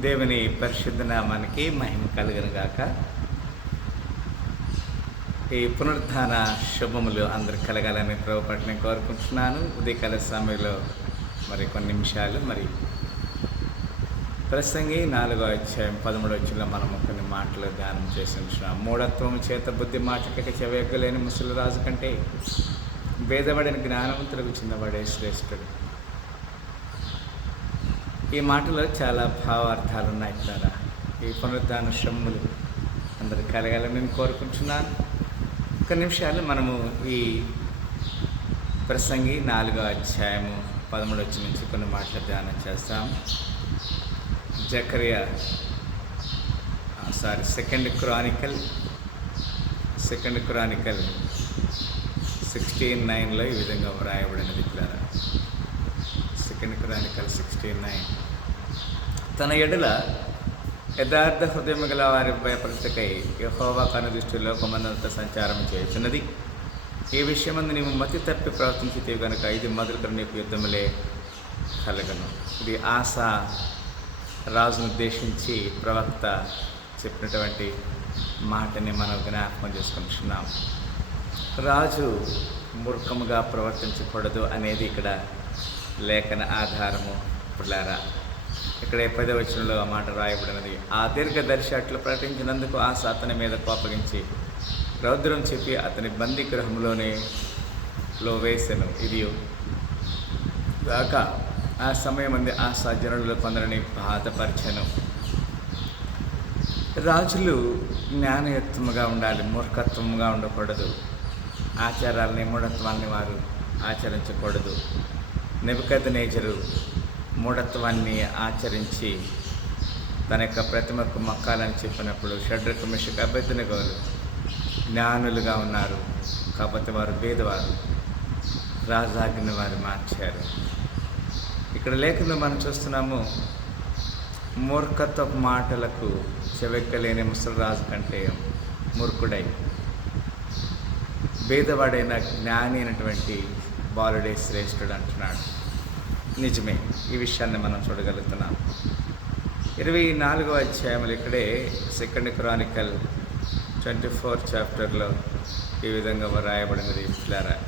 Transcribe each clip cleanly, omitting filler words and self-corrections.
దేవుని పరిశుద్ధ నామానికి మహిమ కలుగును గాక. ఈ పునరుద్ధాన శుభములు అందరికి కలగాలని ప్రభుపట్ల నేను కోరుకుంటున్నాను. ఉదయకాల సమయంలో మరి కొన్ని నిమిషాలు ప్రసంగి 4వ అధ్యాయం 13వ వచనంలో మనము కొన్ని మాటలు ధ్యానం చేసి ఉంటున్నాం. మూఢత్వం చేత బుద్ధి మాటక చెవేయలేని ముసలి రాజు కంటే భేదపడిన జ్ఞానవంతులకు చిన్నవాడే శ్రేష్ఠుడు. ఈ మాటలో చాలా భావార్థాలు ఉన్నాయి కదా. ఈ పునరుద్ధాన శ్రమలు అందరు కలగాలని నేను కోరుకుంటున్నాను. ఒక నిమిషాలు మనము ఈ ప్రసంగి 4వ అధ్యాయము 13వ వచనం నుంచి కొన్ని మాటలు ధ్యానం చేస్తాం. సెకండ్ క్రానికల్ 16:9లో ఈ విధంగా వ్రాయబడినది. సెకండ్ క్రానికల్ 16:9 తన ఎడల యథార్థ హృదయము గల వారి భయపరచకై యెహోవా కనుదృష్టిలో కొమందంతా సంచారం చేయుచున్నది. ఈ విషయమందు నీవు మతి తప్పి ప్రవర్తించితే కనుక ఇది మొదలుకొని నీకు యుద్ధములే కలగను. ఇది ఆసా రాజును ఉద్దేశించి ప్రవక్త చెప్పినటువంటి మాటని మనం జ్ఞాపకం చేసుకుంటున్నాం. రాజు మూర్ఖముగా ప్రవర్తించకూడదు అనేది ఇక్కడ లేఖన ఆధారము. పుల్లారా, ఇక్కడ 10వ వచనంలో ఆ మాట రాయబడినది. ఆ దీర్ఘదర్శి అట్లు ప్రకటించినందుకు ఆస అతని మీద కోపగించి రౌద్రం చెప్పి అతని బందీ గృహంలోనే వేసెను. ఇది గాక ఆ సమయం అంది ఆస జనులలో కొందరిని బాధపరిచెను. రాజులు జ్ఞానయుక్తముగా ఉండాలి, మూర్ఖత్వముగా ఉండకూడదు. ఆచారాలని మూఢత్వాన్ని వారు ఆచరించకూడదు. నెబుకద్నెజరు మూఢత్వాన్ని ఆచరించి తన యొక్క ప్రతిమకు మొక్కాలని చెప్పినప్పుడు షడ్రకు మెషకు అభ్యర్థనగోలు జ్ఞానులుగా ఉన్నారు కాబట్టి వారు భేదవారు, రాజాజ్ఞని వారు మార్చారు. ఇక్కడ లేఖలో మనం చూస్తున్నాము, మూర్ఖత్వ మాటలకు చెవెక్కలేని ముసలి రాజు కంటే మూర్ఖుడై భేదవాడైన జ్ఞాని అయినటువంటి బాలుడే శ్రేష్ఠుడు అంటున్నాడు. నిజమే, ఈ విషయాన్ని మనం చూడగలుగుతున్నాం. 24వ అధ్యాయంలో ఇక్కడే సెకండ్ క్రానికల్ 24 చాప్టర్లో ఈ విధంగా వ్రాయబడినది.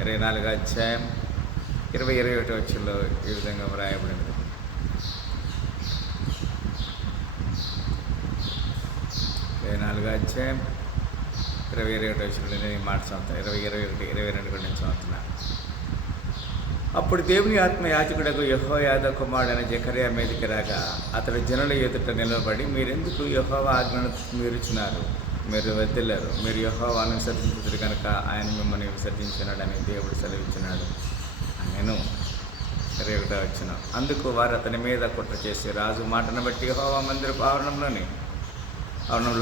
24వ అధ్యాయం 21వ వచనంలో ఈ విధంగా వ్రాయబడినది. 24వ అధ్యాయం 21వ వచనంలో నేను మాట చదువుతాను. 22 కూడా నేను చదువుతున్నాను. అప్పుడు దేవుని ఆత్మ యాజకుడకు యెహోయాదా కుమారుడైన జకర్యా మీదకి రాగా అతడు జనుల ఎదుట నిలబడి, మీరెందుకు యెహోవా ఆజ్ఞను మీరుచున్నారు? మీరు వదిలేరు. మీరు యెహోవాను విసర్జించుతారు కనుక ఆయన మిమ్మల్ని విసర్జించినాడని దేవుడు సెలవిచ్చినాడు నేను. 21వ వచనం. అందుకు వారు అతని మీద కుట్ర చేసి రాజు మాటను బట్టి యెహోవా మందిరపు ఆవరణం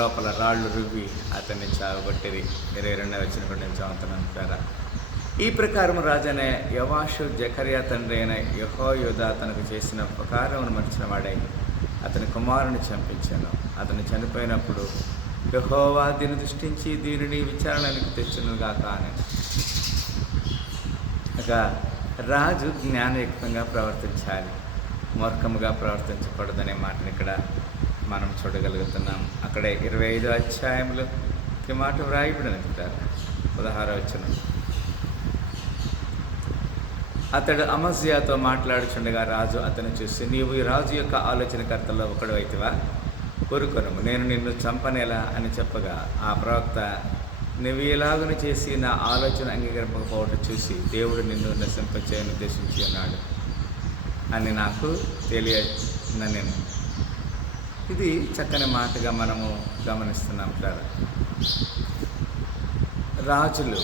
లోపల రాళ్ళు రువ్వి అతన్ని చావగొట్టిరి. 22వ వచనం కూడా నేను చదువుతున్నాను. ఈ ప్రకారం రాజైన యోవాషు జకర్యా తండ్రి అయిన యెహోయాదా తనకు చేసిన ఉపకారమును మరిచిన వాడై అతని కుమారుని చంపించాను. అతను చనిపోయినప్పుడు యెహోవా దీన్ని దృష్టించి దీనిని విచారణకు తెచ్చునుగాక అని. ఇక రాజు జ్ఞానయుక్తంగా ప్రవర్తించాలి, మూర్ఖముగా ప్రవర్తించకూడదనే మాటని ఇక్కడ మనం చూడగలుగుతున్నాం. అక్కడే 25వ అధ్యాయంలో ఈ మాట వ్రాయబడినది. 16వ వచనం. అతడు అమజ్యాతో మాట్లాడుచుండగా రాజు అతను చూసి, నీవు ఈ రాజు యొక్క ఆలోచనకర్తల్లో ఒకడు అయితివా? ఊరుకొనుము, నేను నిన్ను చంపనేలా అని చెప్పగా ఆ ప్రవక్త, నువ్వు ఎలాగను చేసి నా ఆలోచన అంగీకరింపకపోవడం చూసి దేవుడు నిన్ను నశింపచేయని ఉద్దేశించి ఉన్నాడు అని నాకు తెలియనెను. ఇది చక్కని మాటగా మనము గమనిస్తున్నాం కదా. రాజులు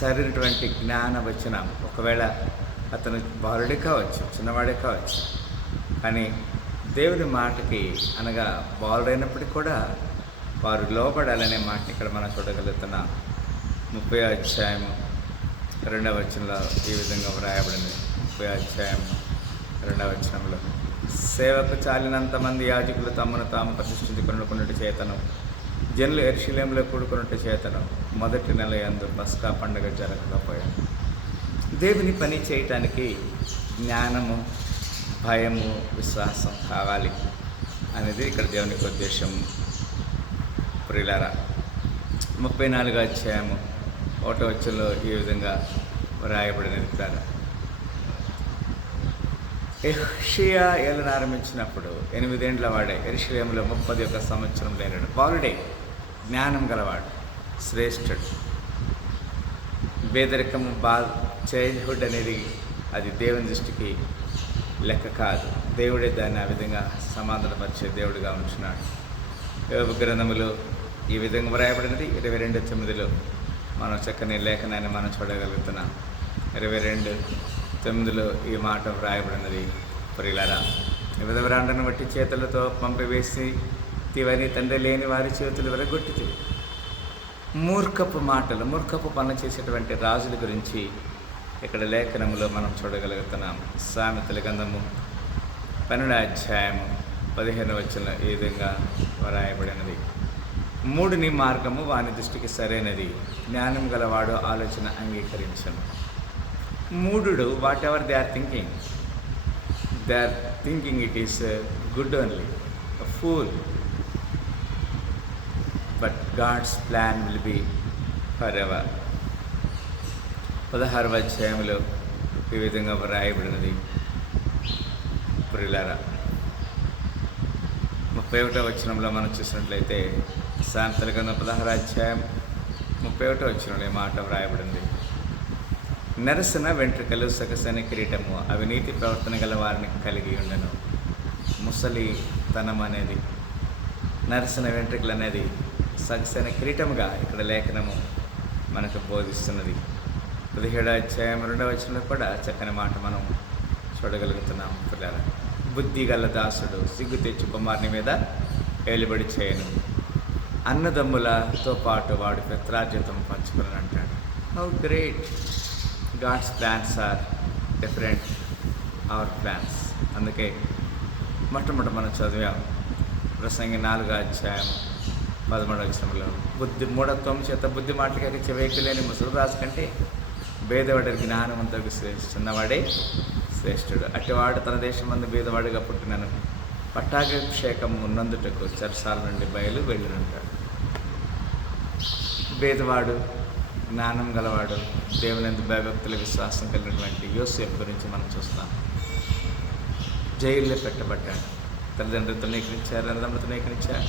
సరైనటువంటి జ్ఞాన వచనం, ఒకవేళ అతను బాలుడే కావచ్చు, చిన్నవాడే కావచ్చు, కానీ దేవుని మాటకి అనగా బాలుడైనప్పటికీ కూడా వారు లోబడాలనే మాటని ఇక్కడ మనం చూడగలుగుతున్నాం. 30వ అధ్యాయం 2వ వచనంలో ఈ విధంగా వ్రాయబడింది. 30వ అధ్యాయం 2వ వచనంలో, సేవకు చాలినంత మంది యాజకులు తమను తాము ప్రతిష్ఠించుకున్నట్టు చేతను జనులు యెరూషలేములో కూడుకున్నట్టు చేతను మొదటి నెల యందు పస్కా పండుగ జరగకపోయాను. దేవుని పని చేయటానికి జ్ఞానము భయము, విశ్వాసం కావాలి అనేది ఇక్కడ దేవునికి ఉద్దేశం. ప్రియులారా, 34వ అధ్యాయము 1వ వచనంలో ఈ విధంగా వ్రాయబడినది ద్వారా యెషయా ఏలన ఆరంభించినప్పుడు 8 ఏండ్ల వాడే యెరూషలేములో 31 సంవత్సరం లేనాడు. బాలుడే, జ్ఞానం గలవాడు, శ్రేష్ఠుడు. పేదరికము, చైల్డ్హుడ్ అనేది అది దేవుని దృష్టికి లెక్క కాదు. దేవుడే దాన్ని ఆ విధంగా సమాధానపరిచే దేవుడిగా ఉంటున్నాడు. యోబు గ్రంథములో ఈ విధంగా వ్రాయబడినది. 22:9 మనం చక్కని లేఖనాన్ని మనం చూడగలుగుతున్నాం. 22:9 ఈ మాట వ్రాయబడినది. ప్రియులారా, విధవరాండను బట్టి చేతులతో పంపివేసి తివని తండ్రి లేని వారి చేతులు విరగొట్టితివి. మూర్ఖపు మాటలు, మూర్ఖపు పనులు చేసేటువంటి రాజుల గురించి ఇక్కడ లేఖనంలో మనం చూడగలుగుతున్నాం. సామెతల గ్రంథము 12వ అధ్యాయము 15వ వచనంలో ఈ విధంగా వ్రాయబడినది. మూడుని మార్గము వాని దృష్టికి సరైనది, జ్ఞానం గలవాడు ఆలోచన అంగీకరించను. మూఢుడు, whatever they are thinking it is good only. Fool, but God's plan will be forever. 16వ అధ్యాయంలో ఈ విధంగా వ్రాయబడినది. ప్రియులారా, 31వ వచనంలో మనం చూసినట్లయితే సామెతల గ్రంథం 16వ అధ్యాయం 31వ వచనంలో ఈ మాట వ్రాయబడింది. నెరసిన వెంట్రుకలు సొగసైన కిరీటము అవినీతి ప్రవర్తన గల వారిని కలిగి ఉండను. ముసలితనం అనేది, నెరసిన వెంట్రుకలు అనేది సొగసైన కిరీటముగా ఇక్కడ లేఖనము మనకు బోధిస్తున్నది. 17వ అధ్యాయం 2వ వచనంలో కూడా చక్కని మాట మనం చూడగలుగుతున్నాం. పిల్లల, బుద్ధి గల దాసుడు సిగ్గు తెచ్చు కుమారుని మీద ఏలుబడి చేయను. అన్నదమ్ములతో పాటు వాడు పిత్రార్జితం పంచుకుని అంటాడు. How great! God's plans are different our plans. అందుకే మొట్టమొదటి మనం చదివాం ప్రసంగి 4వ అధ్యాయం 13వ వచనంలో, మూఢత్వం చేత బుద్ధి మాటలకి చెవేయలేని ముసలి రాజు కంటే భేదవాడి జ్ఞానవంతుడికి చిన్నవాడే శ్రేష్ఠుడు. అట్టివాడు తన దేశం మందు భేదవాడిగా పుట్టినను పట్టాభిషేకం ఉన్నందుటకు చెరసాల నుండి బయలు వెళ్ళినంటాడు. భేదవాడు, జ్ఞానం గలవాడు, దేవుని భయభక్తుల విశ్వాసం కలిగినటువంటి యోసేపు గురించి మనం చూస్తాం. జైల్లో పెట్టబడ్డాడు. తల్లిదండ్రులతో నీకరించారు, అన్నదమ్ములతో నీకరించారు.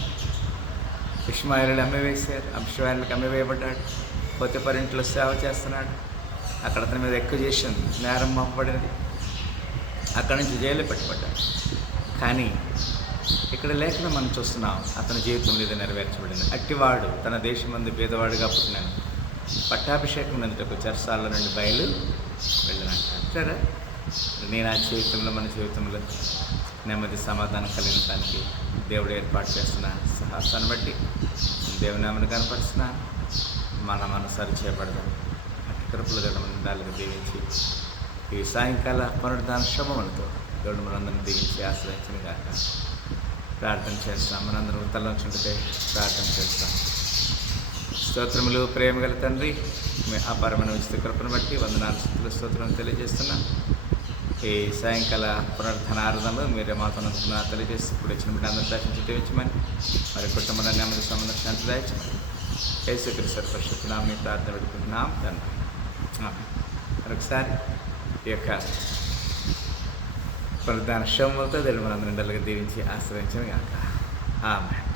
ఇష్మాయిలుని అమ్మివేశారు, ఇష్మాయిలుకి అమ్మివేయబడ్డాడు. పోతీఫర్ ఇంట్లో సేవ చేస్తున్నాడు. అక్కడ అతని మీద అక్యూజేషన్, నేరం మోపబడినది. అక్కడి నుంచి జైల్లో పెట్టబడ్డాడు. కానీ ఇక్కడ లేఖనం మనం చూస్తున్నాం, అతని జీవితంలో ఇది నెరవేర్చబడింది. అట్టివాడు తన దేశమందు పేదవాడుగా పుట్టినాను, పట్టాభిషేకం నందుటకు చెరసాల నుండి బయలు వెళ్ళినంటాడు. సరే, నేను ఆ జీవితంలో, మన జీవితంలో నెమ్మది సమాధానం కలిగించడానికి దేవుడు ఏర్పాటు చేస్తున్న సాహసాన్ని బట్టి దేవుని నామను కనపరుస్తున్నా మనం సరి చేయబడదాం. అట్టి కృపలు దేవుడు ఉండాలని దీవించి ఈ సాయంకాల పునరుద్ధాన శుభములతో దేవుడు మనందరిని దీవించి ఆశ్రయించిన గాక. ప్రార్థన చేస్తాం. మనందరం తలంచుంటే ప్రార్థన చేస్తాం. స్తోత్రములు, ప్రేమ గల తండ్రి, మీ అపారమైన ఉచిత కృపను బట్టి 104 స్తోత్రం తెలియజేస్తున్నా. ఈ సాయంకాల పునరుద్ధరణ ఆరాధనలో మీరే మాతో తెలియజేసి ఇప్పుడు వచ్చిన బిడ్డ అందరూ దర్శించి దీవించమని, మరి కుటుంబంలో నెమ్మది సంబంధించినంత దాయించమని యేసుక్రీస్తు పరిశుద్ధ నామమున ప్రార్థన పెట్టుకుంటున్నాం తండ్రి. మరొకసారి ఈ యొక్క పునరుద్ధరణ శుభములతో దేవుడు మనందరిని దీవించి ఆశ్రయించను గాక. ఆమేన్.